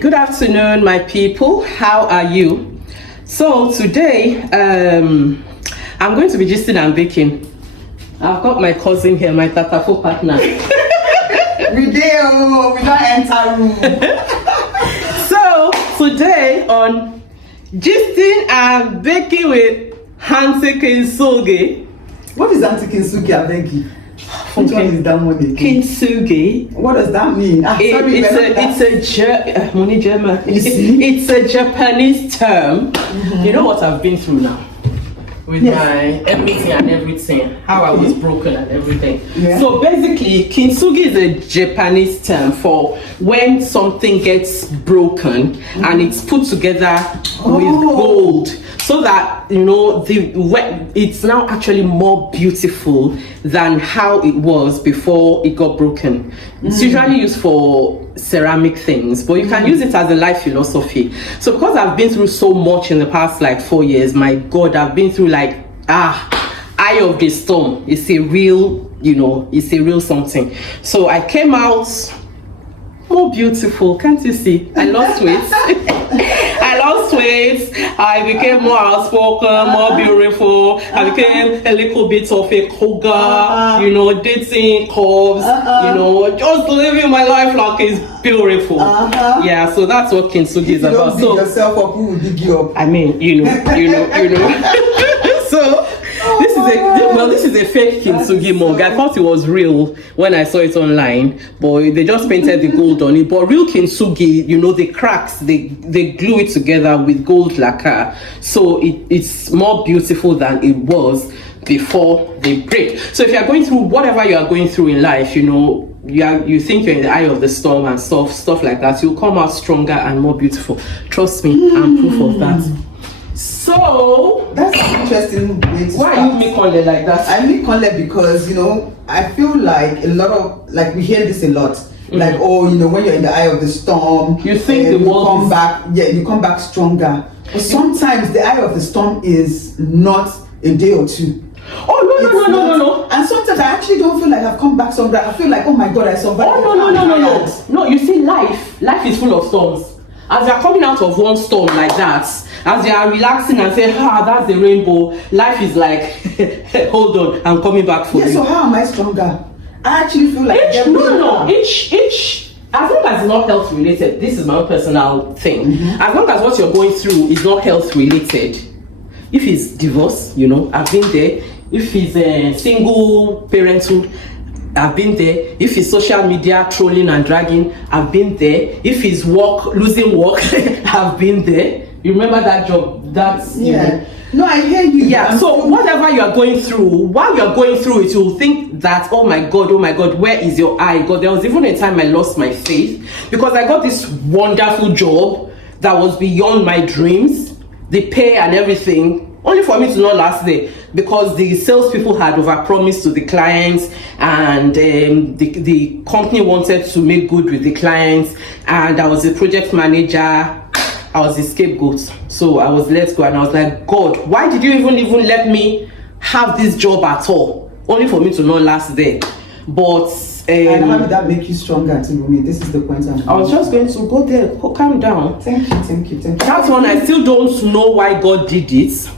Good afternoon, my people. How are you? So today, I'm going to be gisting and baking. I've got my cousin here, my tatafo partner. We don't enter room. So today on gisting and baking with Hanse Kinsugi. What is Kinsugi, I beg you? Which one is that one again? Kinsugi. What does that mean? It's a Japanese term. Mm-hmm. You know what I've been through now? With my everything and everything, how I was broken and everything. Yeah. So basically, kintsugi is a Japanese term for when something gets broken and it's put together with gold, so that it's now actually more beautiful than how it was before it got broken. It's usually used for ceramic things, but you can use it as a life philosophy. So because I've been through so much in the past 4 years, my God, I've been through eye of the storm. It's a real something. So I came out more beautiful. Can't you see? I lost weight. I became more outspoken, more beautiful. I became a little bit of a cougar, dating cubs, just living my life like it's beautiful. Yeah, so that's what kintsugi is about. Don't dig yourself up, who will dig you up? I mean, So this is a fake kintsugi mug. I thought it was real when I saw it online, but they just painted the gold on it. But real kintsugi, the cracks, they glue it together with gold lacquer, so it's more beautiful than it was before they break. So if you are going through whatever you are going through in life, you think you're in the eye of the storm and stuff like that, you'll come out stronger and more beautiful. Trust me, I'm proof of that. So that's an interesting way to Why are you make Conle like that? I make Conle because I feel like a lot of we hear this a lot. Like, when you're in the eye of the storm, you think the world come back. Yeah, you come back stronger. But sometimes the eye of the storm is not a day or two. Oh no. And sometimes I actually don't feel like I've come back stronger. I feel like, oh my God, I survived. Oh no. You see, life is full of storms. As you're coming out of one storm like that, as you are relaxing and say, that's the rainbow, life is like, hold on, I'm coming back for you. So how am I stronger? I actually feel like each, as long as it's not health related, this is my own personal thing. As long as what you're going through is not health related, if it's divorce, I've been there. If it's single parenthood, I've been there. If it's social media trolling and dragging, I've been there. If it's losing work, I've been there. You remember that job? That's No, I hear you. Yeah. So whatever you are going through, while you are going through it, you'll think that, oh my God, where is your eye? God, there was even a time I lost my faith because I got this wonderful job that was beyond my dreams, the pay and everything, only for me to not last there because the salespeople had overpromised to the clients, and the company wanted to make good with the clients, and I was a project manager. I was the scapegoat, so I was let go, and I was like, God, why did you even let me have this job at all? Only for me to not last there. But and how did that make you stronger, Olubunmi? This is the point I was just going to go there. Calm down. Thank you. That one, I still don't know why God did it,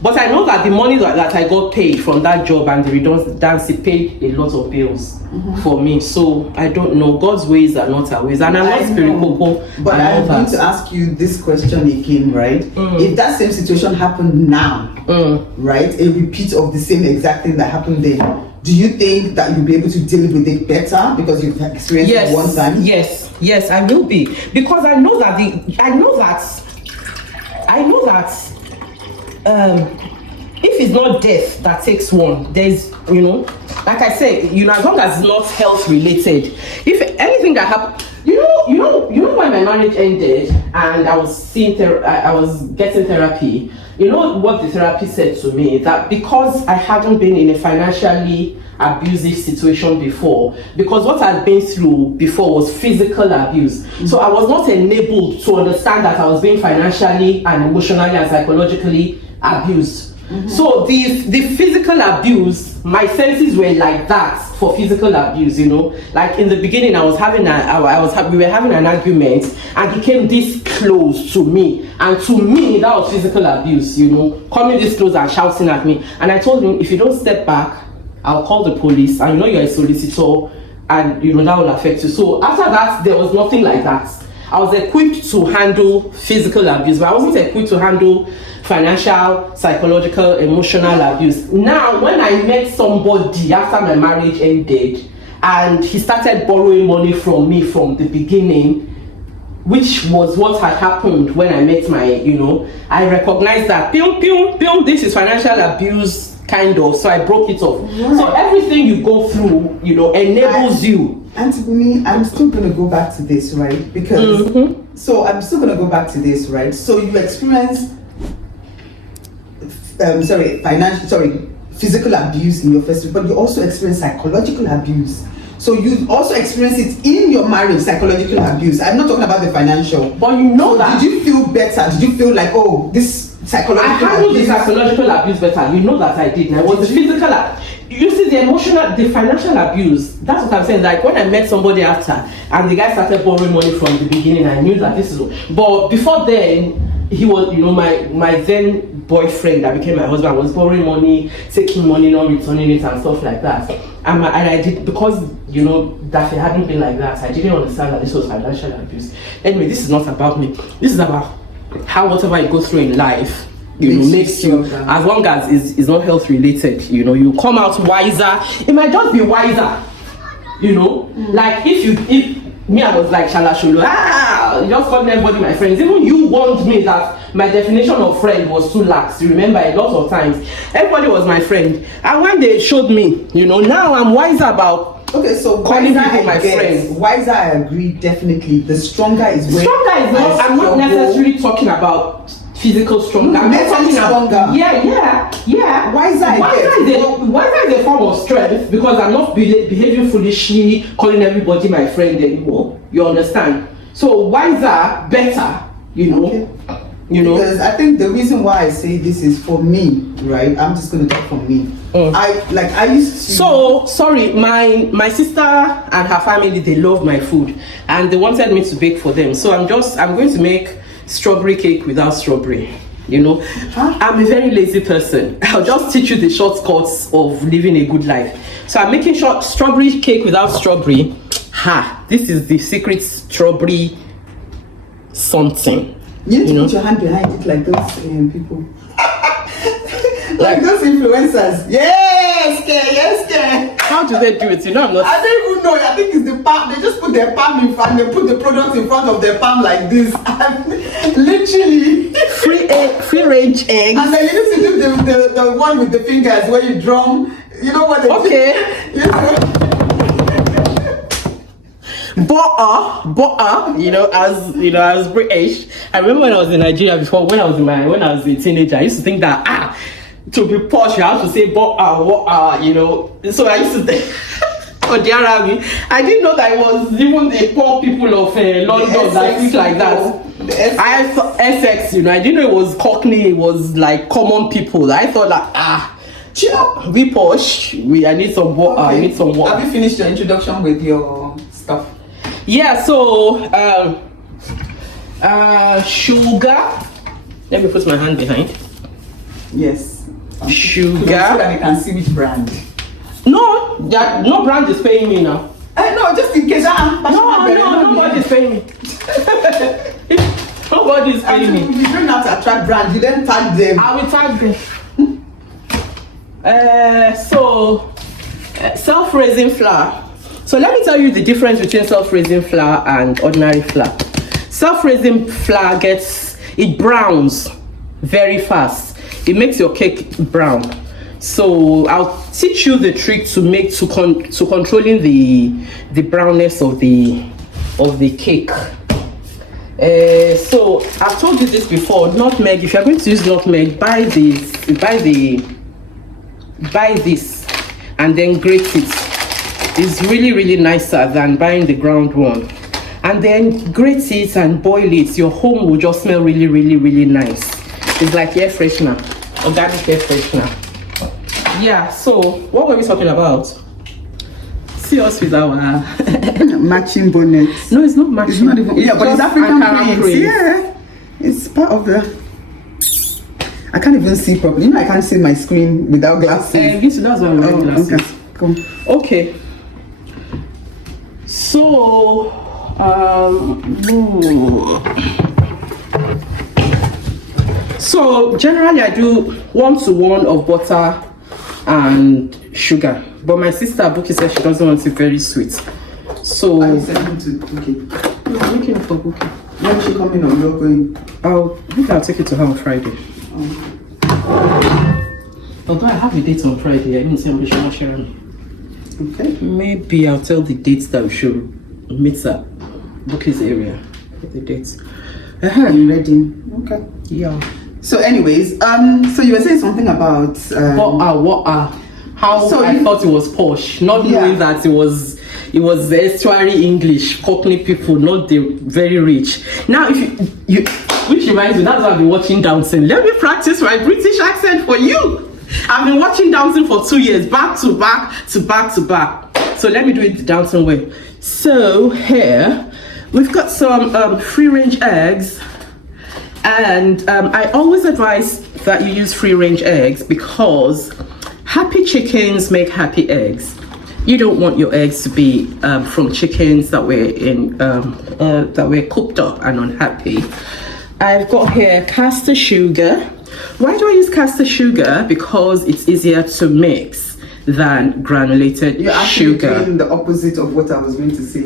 but I know that the money that I got paid from that job and the redundancy paid a lot of bills for me. So I don't know. God's ways are not our ways, and I'm not spiritual. But I'm going to ask you this question again, right? If that same situation happened now, right, a repeat of the same exact thing that happened then, do you think that you'll be able to deal with it better because you've experienced it one time? Yes, I will be, because I know that if it's not death that takes one, there's like I said, as long as it's not health related, if anything that happened, when my marriage ended and I was I was getting therapy, what the therapist said to me, that because I hadn't been in a financially abusive situation before, because what I'd been through before was physical abuse, so I was not enabled to understand that I was being financially and emotionally and psychologically abused. So the physical abuse, my senses were like that for physical abuse, you know. Like in the beginning, we were having an argument, and he came this close to me, and to me that was physical abuse, you know, coming this close and shouting at me. And I told him, if you don't step back, I'll call the police, and you know you're a solicitor, and you know that will affect you. So after that, there was nothing like that. I was equipped to handle physical abuse, but I wasn't equipped to handle financial, psychological, emotional abuse. Now, when I met somebody after my marriage ended, and he started borrowing money from me from the beginning, which was what had happened when I met my, you know, I recognized that, this is financial abuse, kind of, so I broke it off. Right. So everything you go through, you know, enables you. And to me, I'm still going to go back to this, right? Because, so I'm still going to go back to this, right? So you experience, physical abuse in your first, but you also experience psychological abuse. So you also experience it in your marriage, psychological abuse. I'm not talking about the financial. But you know that. Did you feel better? Did you feel like, oh, this psychological I handled the psychological abuse better. You know that I did. I was the physical. You see, the emotional, the financial abuse. That's what I'm saying. Like when I met somebody after, and the guy started borrowing money from the beginning, I knew that this is. But before then, he was, you know, my then boyfriend that became my husband was borrowing money, taking money, not returning it, and stuff like that. And I did, because, you know, that it hadn't been like that, I didn't understand that this was financial abuse. Anyway, this is not about me. This is about how whatever you go through in life, you know, makes you, as long as it's not health related, you know, you come out wiser. It might just be wiser, you know. Like if me, I was like shala sholo, just calling everybody my friends. Even you warned me that my definition of friend was too lax. You remember, a lot of times everybody was my friend, and when they showed me, you know, now I'm wiser about. Okay, so calling people my friends. Wiser, I agree, definitely. The stronger is where. Stronger is not. I'm not necessarily talking about physical stronger. I'm not talking about. Yeah. Wiser is a form of strength, because I'm not behaving foolishly, calling everybody my friend anymore. You understand? So wiser, better. You know. Okay. You know. Because I think the reason why I say this is for me, right? I'm just going to talk for me. I used to. So sorry, my sister and her family, they love my food, and they wanted me to bake for them. So I'm going to make strawberry cake without strawberry. You know, I'm a very lazy person. I'll just teach you the shortcuts of living a good life. So I'm making strawberry cake without strawberry. This is the secret strawberry something. You need to put your hand behind it like those people. Like those influencers. Yes. How do they do it? You know, I'm not. I don't even know. I think it's the palm. They just put their palm in front. They put the product in front of their palm like this. Literally. Free range eggs. And then you need to do the one with the fingers where you drum. You know what they do? Okay. Butter, you know, as British. I remember when I was in Nigeria before, when I was a teenager, I used to think that to be posh you have to say butter, you know. So I used to think I didn't know that it was even the poor people of London that think like that. I thought Essex, you know, I didn't know it was Cockney, it was like common people. I thought like we posh, I need some water. Okay. I need some water. Have you finished your introduction with your stuff? Yeah, so sugar. Let me put my hand behind. Yes. Sugar. So that you can see which brand. No brand is paying me now. No, just in case. Nobody is paying me. Nobody is paying me. You don't have to attract brands. You then tag them. I will tag them. Self-raising flour. So let me tell you the difference between self-raising flour and ordinary flour. Self-raising flour it browns very fast. It makes your cake brown. So I'll teach you the trick to controlling the brownness of the cake. So I've told you this before. Nutmeg. If you're going to use nutmeg, buy this and then grate it. It's really, really nicer than buying the ground one. And then grate it and boil it. Your home will just smell really, really, really nice. It's like air freshener. organic hair freshener. Yeah, so what were we talking about? See us with our matching bonnets. No, it's not matching. It's not even. Yeah, but it's African prints. prints. Yeah, it's part of the. I can't even see properly. I can't see my screen without glasses. That's why I'm wearing glasses. Okay, cool. Okay. So, so generally I do 1-to-1 of butter and sugar, but my sister Buki said she doesn't want it very sweet. So I sent to Buki. I'm making it for Buki. When she coming or you're going? I think I'll take it to her on Friday. Although I have a date on Friday, I didn't say I'm going to share me. Okay. Maybe I'll tell the dates that we should meet at Buki's area. The dates. You ready? Okay. Yeah. So, anyways, so you were saying something about how so I thought it was posh, not knowing that it was estuary English, Cockney people, not the very rich. Now, if you which reminds me, that's why I've been watching dancing. Let me practice my British accent for you. I've been watching dancing for 2 years, back to back to back to back. So let me do it the dancing way. So here we've got some free-range eggs, and I always advise that you use free-range eggs because happy chickens make happy eggs. You don't want your eggs to be from chickens that were cooked up and unhappy. I've got here caster sugar. Why do I use caster sugar? Because it's easier to mix than granulated You're actually sugar. doing the opposite of what I was going to say.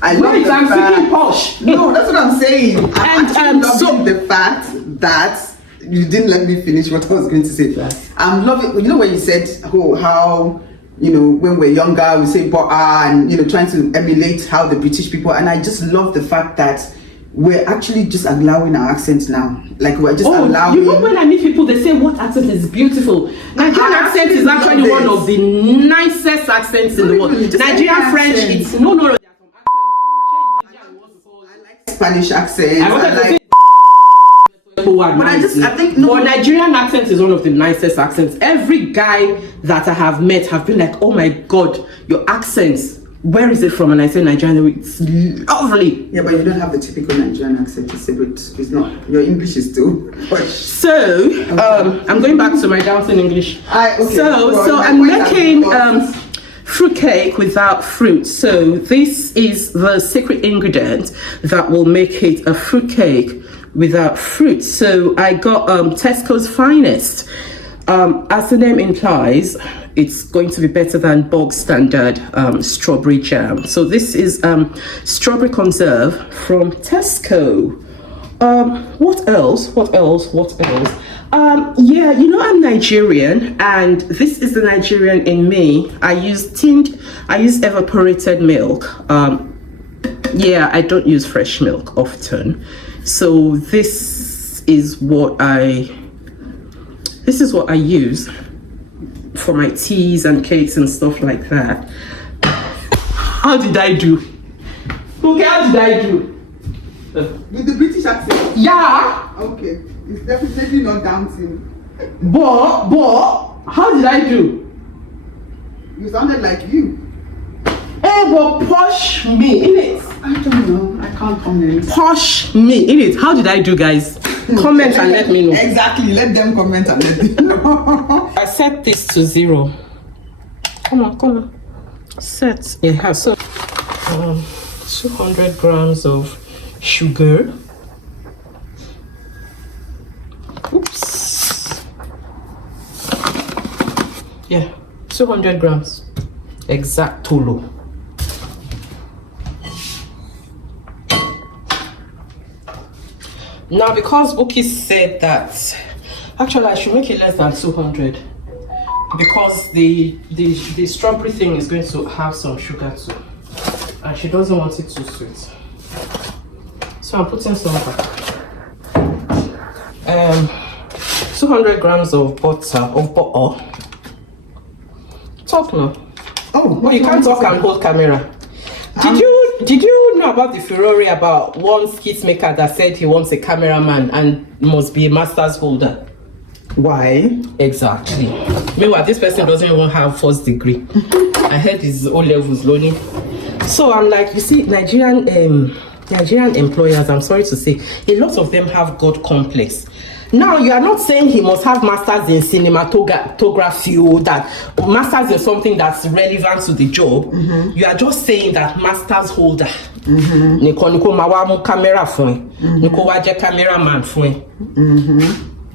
I Wait, love the I'm fact. speaking posh. No, that's what I'm saying. I'm And, actually loving so- the fact that you didn't let me finish what I was going to say. I'm loving. You know when you said how when we're younger we say butter and trying to emulate how the British people, and I just love the fact that we're actually just allowing our accents now. Like we're just allowing. You know when I meet people, they say what accent is beautiful. Nigerian accent is actually one of the nicest accents in the world. Nigerian French, it's no. There are some accents. I like Spanish accents. I wanted to say I think no. But Nigerian accent is one of the nicest accents. Every guy that I have met have been like, oh my god, your accents. Where is it from? And I say Nigerian, it's lovely. Yeah, but you don't have the typical Nigerian accent. It's not. Your English is too posh. So, I'm going back to my dancing English. So I'm making fruit cake without fruit. So this is the secret ingredient that will make it a fruit cake without fruit. So I got Tesco's Finest. As the name implies, it's going to be better than bog standard strawberry jam. So this is strawberry conserve from Tesco. What else? Yeah, I'm Nigerian, and this is the Nigerian in me. I use evaporated milk. Yeah, I don't use fresh milk often. So this is what I use for my teas and cakes and stuff like that. How did I do? Okay, how did I do? With the British accent? Yeah. Okay. It's definitely not dancing. But, how did I do? You sounded like you. Hey, but push me, innit? I don't know. I can't comment. Push me, innit? How did I do, guys? Comment and let me know. Exactly. Let them comment and let me know. I set this to 0. Come on. Set. Yeah, so 200 grams of sugar. Oops. Yeah, 200 grams. Exactolo. Now, because Buki said that, actually I should make it less than 200 because the strawberry thing is going to have some sugar too, and she doesn't want it too sweet. So I'm putting some back. 200 grams of butter. Talk now. Oh, You can't talk and hold camera. Did you know about the furore about one skit maker that said he wants a cameraman and must be a master's holder? Why? Exactly. Meanwhile, this person doesn't even have first degree. I heard his O levels learning. So I'm like, you see, Nigerian employers, I'm sorry to say, a lot of them have God complex. Now, you are not saying he must have masters in cinematography or that masters in something that's relevant to the job. You are just saying that masters holder.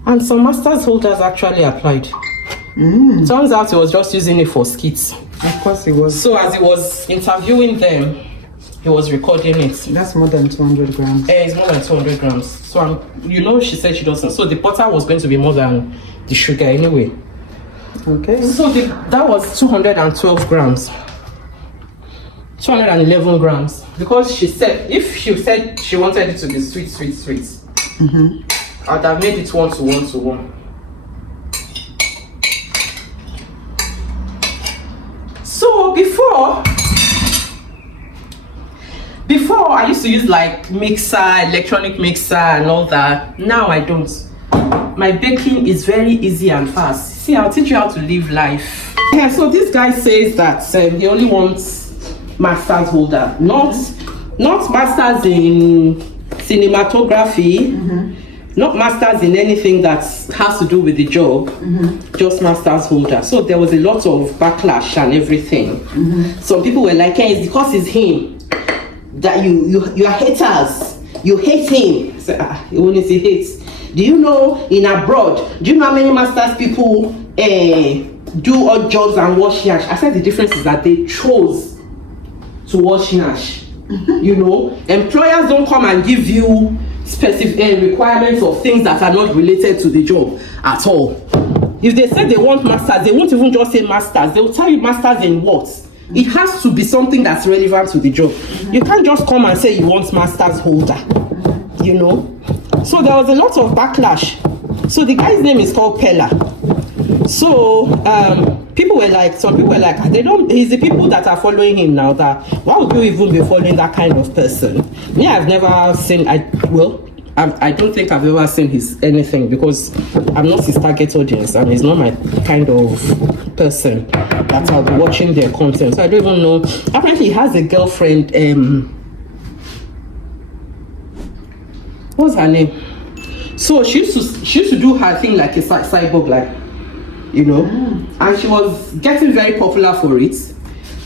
And some masters holders actually applied. Turns out he was just using it for skits. Of course he was. So as he was interviewing them, he was recording it. That's more than 200 grams. It's more than 200 grams. So she said she doesn't. So the butter was going to be more than the sugar anyway. Okay. So that was 212 grams. 211 grams. Because she said, if she said she wanted it to be sweet, I'd have made it 1 to 1 to 1. So before I used to use like electronic mixer and all that. Now I don't. My baking is very easy and fast. See, I'll teach you how to live life. Yeah, so this guy says that he only wants master's holder, not masters in cinematography, not masters in anything that has to do with the job, just master's holder. So there was a lot of backlash and everything. Some people were like, hey, it's because it's him that you are haters. You hate him. So, when you say hate, do you know in abroad, do you know how many masters people do odd jobs and wash yash? I said the difference is that they chose to wash yash. You know, employers don't come and give you specific requirements of things that are not related to the job at all. If they say they want masters, they won't even just say masters. They will tell you masters in what? It has to be something that's relevant to the job. You can't just come and say you want master's holder, you know. So there was a lot of backlash. So the guy's name is called Pella. So some people were like, he's the people that are following him now, that why would you even be following that kind of person? Me, I've never seen, I don't think I've ever seen his anything, because I'm not his target audience and he's not my kind of person that I'll be watching their content. So I don't even know. Apparently he has a girlfriend, what's her name? So she used to do her thing like a cyborg, like, you know, and she was getting very popular for it,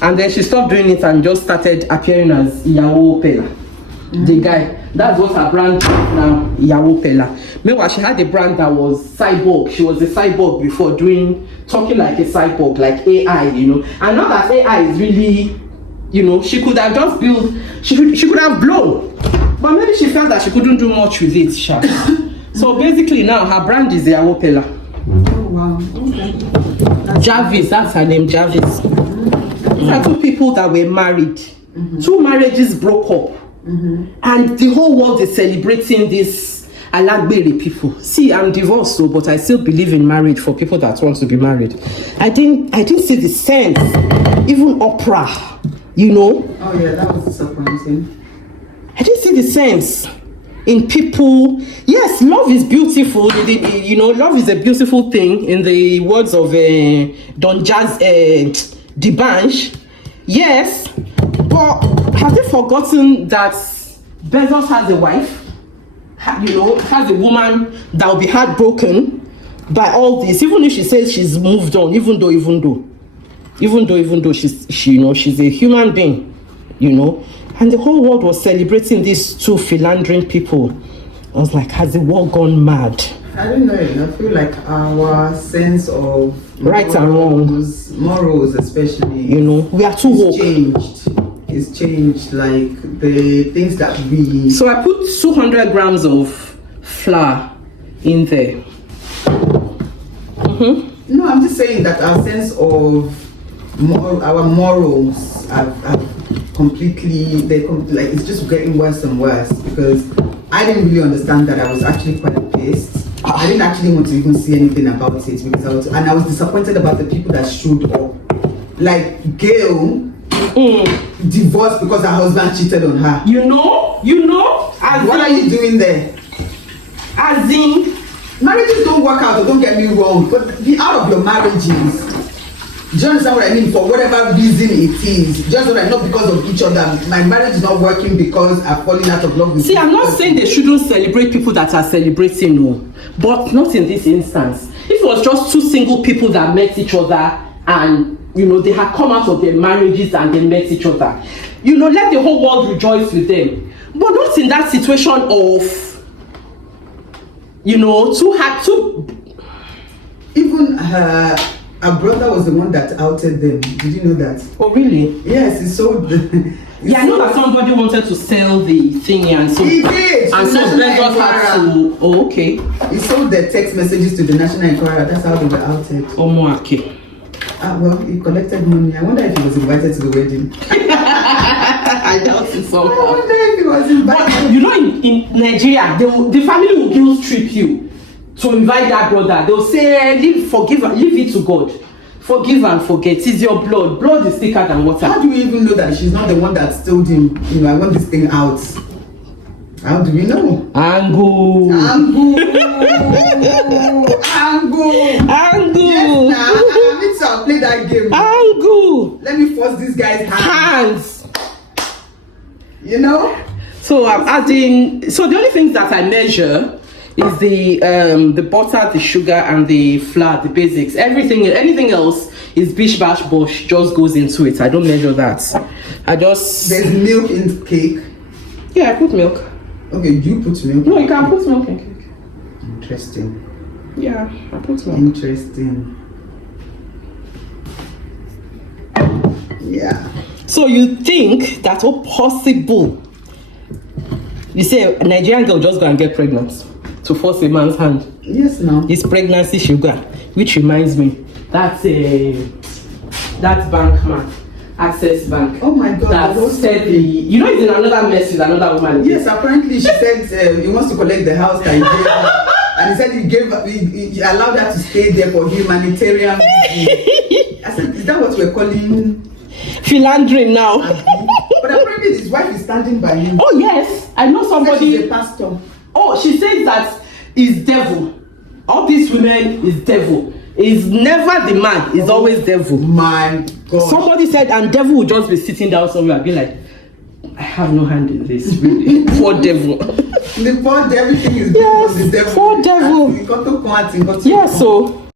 and then she stopped doing it and just started appearing as Iyawo Pella. The guy, that's what her brand is now, Iyawo Pella. Meanwhile, she had a brand that was cyborg. She was a cyborg before, talking like a cyborg, like AI, you know. And now that AI is really, you know, she could have just built, she could have blown, but maybe she felt that she couldn't do much with it. So basically now her brand is Iyawo Pella. Oh wow. Okay. Jarvis, that's her name, Jarvis. These are two people that were married. 2 marriages broke up. And the whole world is celebrating this Alagbere people. See, I'm divorced, so, but I still believe in marriage for people that want to be married. I didn't see the sense. Even Oprah, you know. Oh yeah, that was disappointing. I didn't see the sense in people. Yes, love is beautiful. You know, love is a beautiful thing, in the words of Don Jazz Dibanche. Yes, but have they forgotten that Bezos has a wife? You know, has a woman that will be heartbroken by all this, even if she says she's moved on, even though she's you know, she's a human being, you know. And the whole world was celebrating these 2 philandering people. I was like, has the world gone mad? I don't know. I feel like our sense of right and wrong, morals especially, you know, we are too woke. It's changed, like the things that we... So I put 200 grams of flour in there. No, I'm just saying that our sense of our morals have completely, like, it's just getting worse and worse, because I didn't really understand that. I was actually quite pissed. I didn't actually want to even see anything about it, because I was disappointed about the people that showed up. Like Gail, divorced because her husband cheated on her. You know. What are you doing there? As in, marriages don't work out, don't get me wrong, but be out of your marriages. Do you understand what I mean? For whatever reason it is, just so that not because of each other. My marriage is not working because I've fallen out of love with. See, I'm not saying they shouldn't celebrate people that are celebrating, no, but not in this instance. If it was just two single people that met each other and they had come out of their marriages and they met each other, let the whole world rejoice with them. But not in that situation of two. Even her brother was the one that outed them. Did you know that? Oh, really? Yes, he sold the. Yeah, I know that somebody wanted to sell the thing and so. He did. And so vendors had to. Oh, okay. He sold the text messages to the National Enquirer. That's how they were outed. Oh, more okay. Well, he collected money. I wonder if he was invited to the wedding. I doubt it somehow. I wonder if he was invited. But in Nigeria, the family will guilt trip you to invite that brother. They'll say, leave it to God. Forgive and forget. It's your blood. Blood is thicker than water. How do we even know that she's not the one that stole him? I want this thing out. How do we know? Angle. Yes, now. Me too, I'll play that game. Angle. Let me force this guy's hands. So I'm adding. So the only things that I measure is the butter, the sugar, and the flour, the basics. Anything else is bish bash bosh, just goes into it. I don't measure that. There's milk in the cake. Yeah, I put milk. Okay, you put milk. No, you can put milk in cake. Interesting. Yeah, I put milk. Interesting. Yeah. So you think that's all possible? You say a Nigerian girl just go and get pregnant to force a man's hand? Yes, now. It's pregnancy sugar, which reminds me, that's bank man, Access Bank. Oh my God! That said he's in another mess with another woman. Yes, apparently she said he wants to collect the house that he gave her, and he said he allowed her to stay there for humanitarian reasons. I said, is that what we're calling philandering now? But apparently his wife is standing by him. Oh yes, I know somebody. She's a pastor. Oh, she says that is devil. All these women is devil. It's never the man, it's always devil. My God. Somebody said, and devil will just be sitting down somewhere and be like, I have no hand in this, really. Poor devil. The poor devil, everything is yes, the devil. Poor devil. Yeah, so